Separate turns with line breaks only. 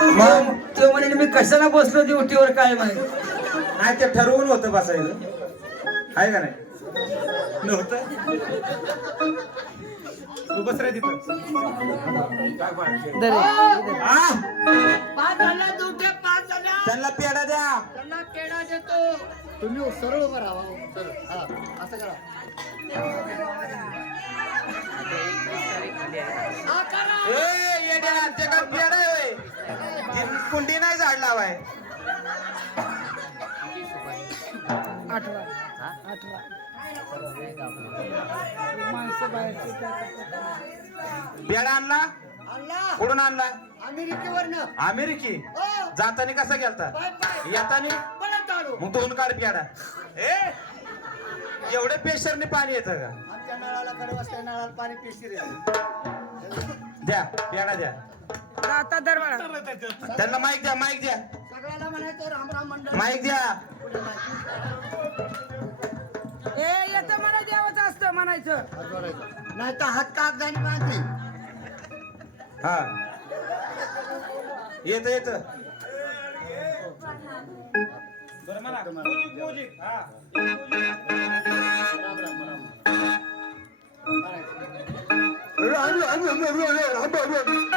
मग तो म्हणे मी कशाला बसलो ड्युटीवर काय माहिती.
नाही ते ठरवून होतं बसायचं आहे का नाही नव्हतं. तू बस रे तिथं.
पाच झाल्या दुटे पाच झाल्या
त्यांना पेढा द्या.
त्यांना पेढा देतो. तुम्ही सरळ उभं राहा सरळ. हा असं करा. हा करा.
ए येड्या ते काय पेढा आहे होय? ती कुंडी नाही झाड लावाय.
18 माणसं बाहेरची
पेढा आणला
आणला
कुठून आणला.
अमेरिकेवरनं.
अमेरिकी.
हो
जातानी कसा गेलता
बाय बाय
येतानी
परत आलो.
मग दोन काढ पेढा. ए एवढे प्रेशरने पाणी येतं का.
आमच्या नळाला कडे वाजता नळाला पाणी पिशीर येतं.
द्या पेढा द्या.
आता दरवाळा
त्यांना माईक द्या माईक द्या
सगळ्याला म्हणायचं रामराम मंडळ.
माईक द्या.
ए येतं मला देवाचं असतं म्हणायचं.
नाही तर हात कागदाने बांधली.
हा येत येत.
राम राम राम राम राम राम.